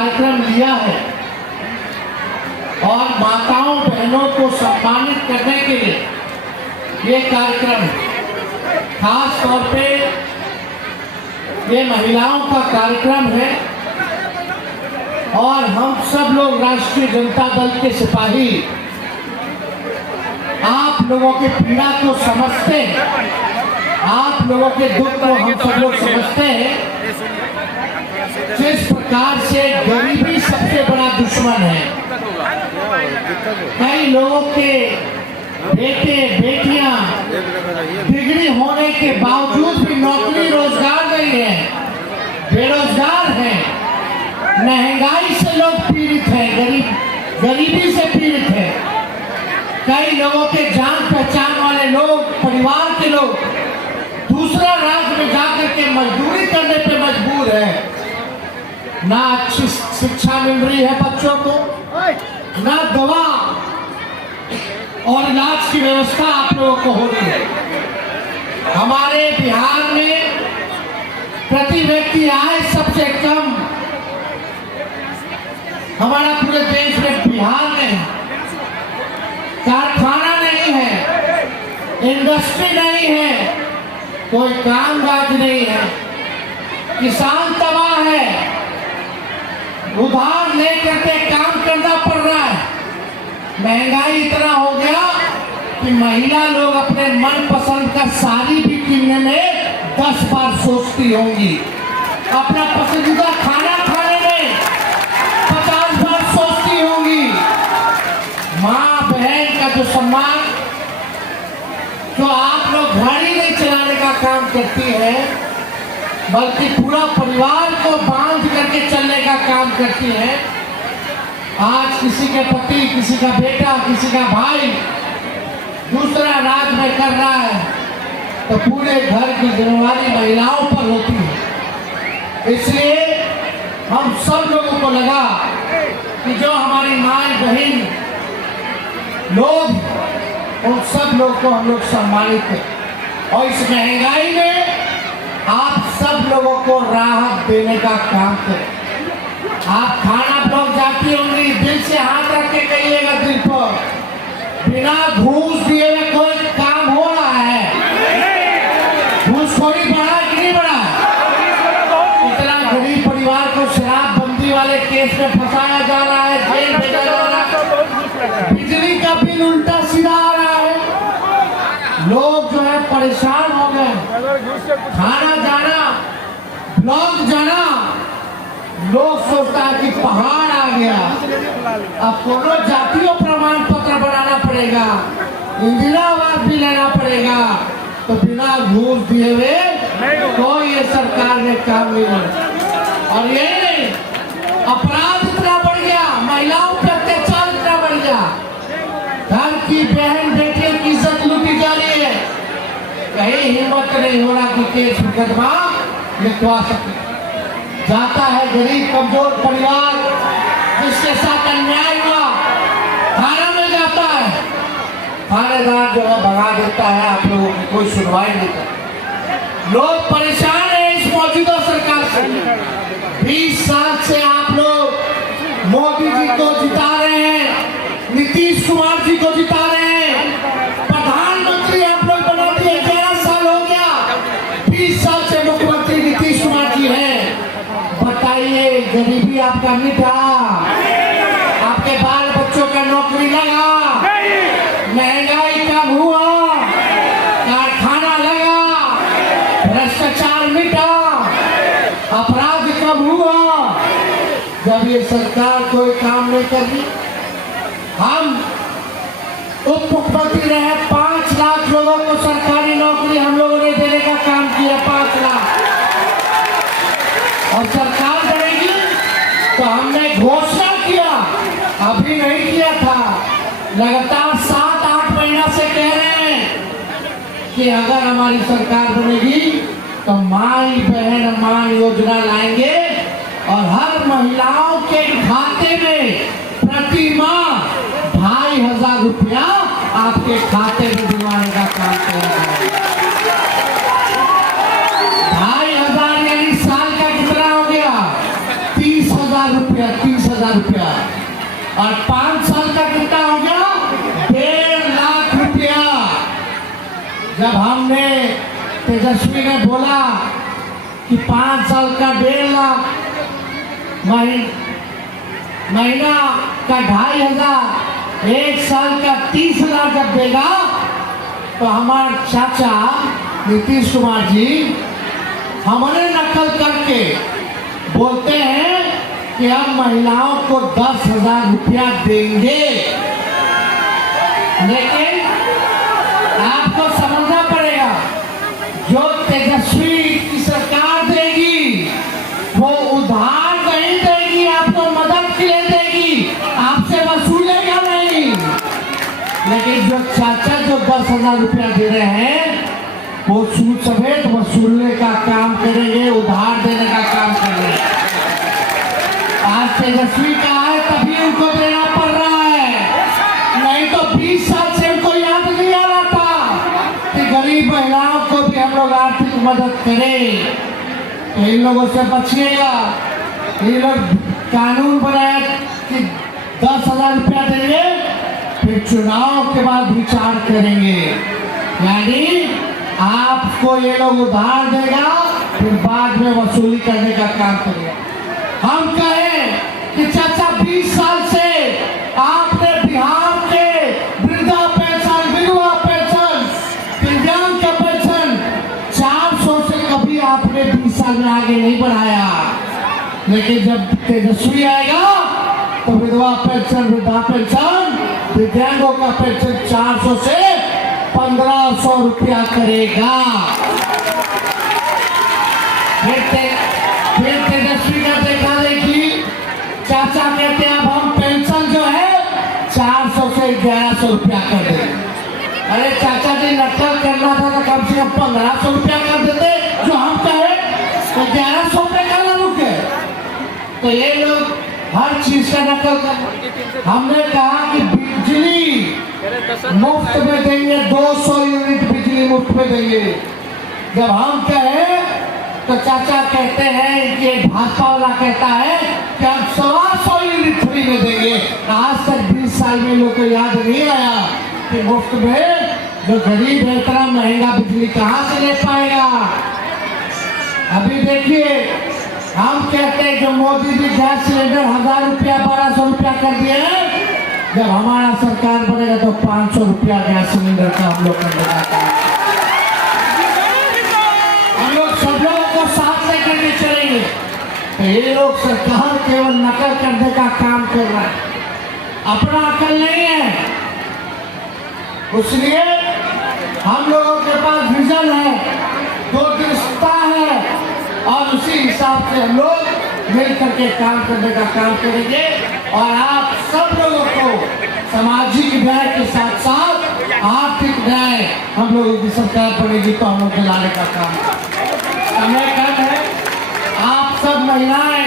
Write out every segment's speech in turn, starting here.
कार्यक्रम लिया है और माताओं बहनों को सम्मानित करने के लिए ये कार्यक्रम खास तौर पे ये महिलाओं का कार्यक्रम है और हम सब लोग राष्ट्रीय जनता दल के सिपाही आप लोगों की पीड़ा को समझते हैं, आप लोगों के दुख को हम सब लोग समझते हैं। जिस प्रकार से गरीबी सबसे बड़ा दुश्मन है, कई लोगों के बेटे बेटियां डिग्री होने के बावजूद भी नौकरी रोजगार नहीं है, बेरोजगार हैं, महंगाई से लोग पीड़ित हैं, गरीबी से पीड़ित है। कई लोगों के जान पहचान वाले लोग, परिवार के लोग दूसरा राज्य में जाकर के मजदूरी करने पे मजबूर है। ना अच्छी शिक्षा मिल रही है बच्चों को, ना दवा और इलाज की व्यवस्था आप लोगों को हो रही है। हमारे बिहार में प्रति व्यक्ति आय सबसे कम हमारा पूरे देश में बिहार में कारखाना नहीं है, इंडस्ट्री नहीं है, कोई कामकाज नहीं है, किसान तबाह है, उधार लेकर के काम करना पड़ रहा है। महंगाई इतना हो गया कि महिला लोग अपने मनपसंद का साड़ी भी किनने में 10 बार सोचती होंगी, अपना पसंदीदा खाना खाने में 50 बार सोचती होंगी। माँ बहन का जो सम्मान, जो आप लोग गाड़ी नहीं चलाने का काम करती है, बल्कि पूरा परिवार को बांध करके चलने का काम करती है। आज किसी के पति, किसी का बेटा, किसी का भाई दूसरा राज्य में कर रहा है तो पूरे घर की जिम्मेवारी महिलाओं पर होती है। इसलिए हम सब लोगों को लगा कि जो हमारी माई बहन लोग, उन सब लोग को हम लोग सम्मानित करें और इस महंगाई में आप सब लोगों को राहत देने का काम करें। आप खाना ब्लॉक जाती होंगी, दिल से हाथ रख के कहिएगा दिल पर, बिना घूस दिए हुए कोई काम हो रहा है? घूसखोरी बढ़ा कि नहीं बढ़ा? इतना गरीब परिवार को शराबबंदी वाले केस में फंसाया जा रहा है, जेल भेजा जा रहा है, बिजली का बिल उल्टा सीधा आ रहा है, लोग जो है परेशान हो गए। खाना जाना, ब्लॉक जाना, लोग सोचता है कि पहाड़ आ गया, अब कोनो जातियों प्रमाण पत्र बनाना पड़ेगा, इंदिरा आवास भी लेना पड़ेगा, तो बिना घूस दिए हुए कोई ये सरकार ने काम नहीं किया। और ये नहीं, अपराध इतना बढ़ गया, महिलाओं पे अत्याचार इतना बढ़ गया, घर की बहन बेटियों की इज्जत लूटी जा रही है, कहीं हिम्मत नहीं हो रहा कि केस मुकदमा लिखवा सके। जाता है गरीब कमजोर परिवार जिसके साथ अन्याय हुआ, थाना में जाता है, थानेदार जो है भगा देता है, आप लोगों की कोई सुनवाई नहीं करता। लोग परेशान है इस मौजूदा सरकार से। 20 साल से आप लोग मोदी जी को जिता रहे हैं, नीतीश कुमार जी को जिता रहे हैं, प्रधानमंत्री आप लोग बना दिए, 11 साल हो गया, 20 साल से मुख्यमंत्री नीतीश कुमार जी हैं। बताइए, गरीबी आपका मिटा, आपके बाल बच्चों का नौकरी लगा, महंगाई कम हुआ, कारखाना लगा, भ्रष्टाचार मिटा, अपराध कम हुआ। जब ये सरकार कोई काम नहीं कर रही, हम उप मुख्यमंत्री रहे, 5 लाख लोगों को सरकारी नौकरी हम लोगों ने देने का काम किया, 5 लाख। और सरकार बढ़ेगी तो हमने घोषणा किया, अभी नहीं किया था, लगातार 7-8 महीना से कह रहे हैं कि अगर हमारी सरकार बनेगी तो माई बहन मान योजना लाएंगे और हर महिलाओं के खाते में प्रति माह 2500 रुपया आपके खाते में दिलवाने का काम करेगा। 2500 यानी साल का कितना हो गया? 30,000 रुपया जब हमने तेजस्वी ने बोला कि 5 साल का 1.5 लाख, महीना का 2,500, 1 साल का 30,000 जब देगा, तो हमारे चाचा नीतीश कुमार जी हमारे नकल करके बोलते हैं कि हम महिलाओं को 10,000 रुपया देंगे। लेकिन आपको समझना पड़ेगा, जो तेजस्वी की सरकार देगी वो उधार नहीं देगी, आपको मदद के लिए देगी, आपसे वसूलेगा नहीं। लेकिन जो चाचा जो 10,000 रुपया दे रहे हैं वो सूद समेत वसूलने का काम करेंगे, उधार देने का काम करेंगे। आज तेजस्वी का है तभी उनको देना पड़ रहा है, नहीं तो 20 साल से उनको याद नहीं आ रहा था कि गरीब महिलाओं को भी हम लोग आर्थिक मदद करें। तो इन लोगों से बचिएगा। ये लोग कानून बनाया कि 10,000 रुपया देंगे, फिर चुनाव के बाद विचार करेंगे। यानी आपको ये लोग उधार देगा, फिर बाद में वसूली करने का काम करेगा। हम कहें कि चाचा 20 साल से आपने बिहार के वृद्धा पेंशन, विधवा पेंशन, दिव्यांग का पेंशन 400 से कभी आपने 20 साल में आगे नहीं बढ़ाया। लेकिन जब तेजस्वी आएगा तो विधवा पेंशन, वृद्धा पेंशन, दिव्यांगों का पेंशन 400 से 1,500 रुपया करेगा। फिर तेजस्वी का देखा देखी, चाचा कहते हैं अब हम पेंशन जो है 400 से 1,100 रुपया कर देंगे। अरे चाचा जी, नकल करना था तो कम से कम 1,500 रुपया कर देते, जो हम कहे तो 1,100 रुपये का ना रुके। तो ये लोग हर चीज का नकल कर। हमने कहा कि बिजली मुफ्त में देंगे, 200 यूनिट बिजली मुफ्त में देंगे। जब हम कहे तो चाचा कहते हैं कि भाजपा वाला कहता है कि हम 125 यूनिट फ्री में देंगे। आज तक 20 साल में लोग को याद नहीं आया कि मुफ्त में जो गरीब है इतना महंगा बिजली कहाँ से ले पाएगा। अभी देखिए, हम कहते हैं कि मोदी जी गैस सिलेंडर 1,000 रुपया 1,200 रुपया कर दिए हैं। जब हमारा सरकार बनेगा तो 500 रुपया गैस सिलेंडर का हम लोग करने का काम। हम लोग सब लोगों को साथ लेकर के चलेंगे। तो ये लोग सरकार केवल नकल करने का काम कर रहा है, अपना अकल नहीं है। इसलिए हम लोगों के पास विजन है, दूरदृष्टता है, और उसी हिसाब से हम लोग मिल करके काम करने का काम करेंगे। और आप सब लोगों को सामाजिक न्याय के साथ साथ आर्थिक न्याय हम लोगों की सरकार बनेगी तो हम लोग दिलाने का काम। समय कम है, आप सब महिलाएं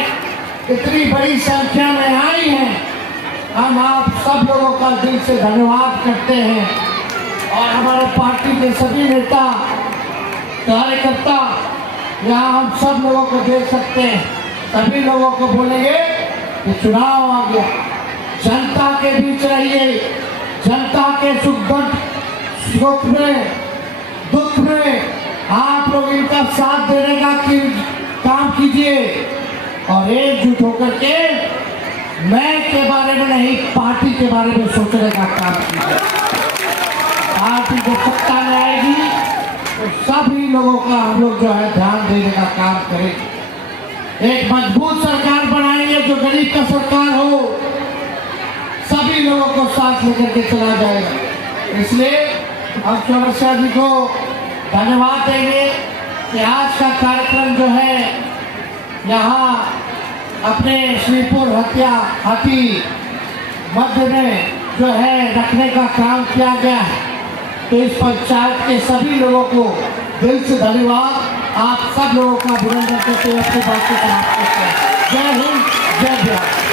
इतनी बड़ी संख्या में आई हैं, हम आप सब लोगों का दिल से धन्यवाद करते हैं। और हमारे पार्टी के सभी नेता कार्यकर्ता यहाँ हम सब लोगों को देख सकते हैं। सभी लोगों को बोलेंगे कि चुनाव आ गया, जनता के बीच रहिए, जनता के सुख में दुख में आप लोग इनका साथ देने का काम कीजिए। और एकजुट होकर के मैं के बारे में नहीं, पार्टी के बारे में सोचने का काम कीजिए। पार्टी जब सत्ता में आएगी तो सभी लोगों का हम लोग जो है ध्यान देने का काम करेंगे। एक मजबूत सरकार बनाएंगे जो गरीब का सरकार हो, सभी लोगों को साथ लेकर के चला जाएगा। इसलिए हम चौरसिया जी को धन्यवाद देंगे कि आज का कार्यक्रम जो है यहाँ अपने श्रीपुर हाथी मध्य में जो है रखने का काम किया गया है। तो इस पंचायत के सभी लोगों को दिल से धन्यवाद। आप सब लोगों का अभिनंदन करते हुए अपनी बात को समाप्त करते हैं। जय हिंद, जय बिहार।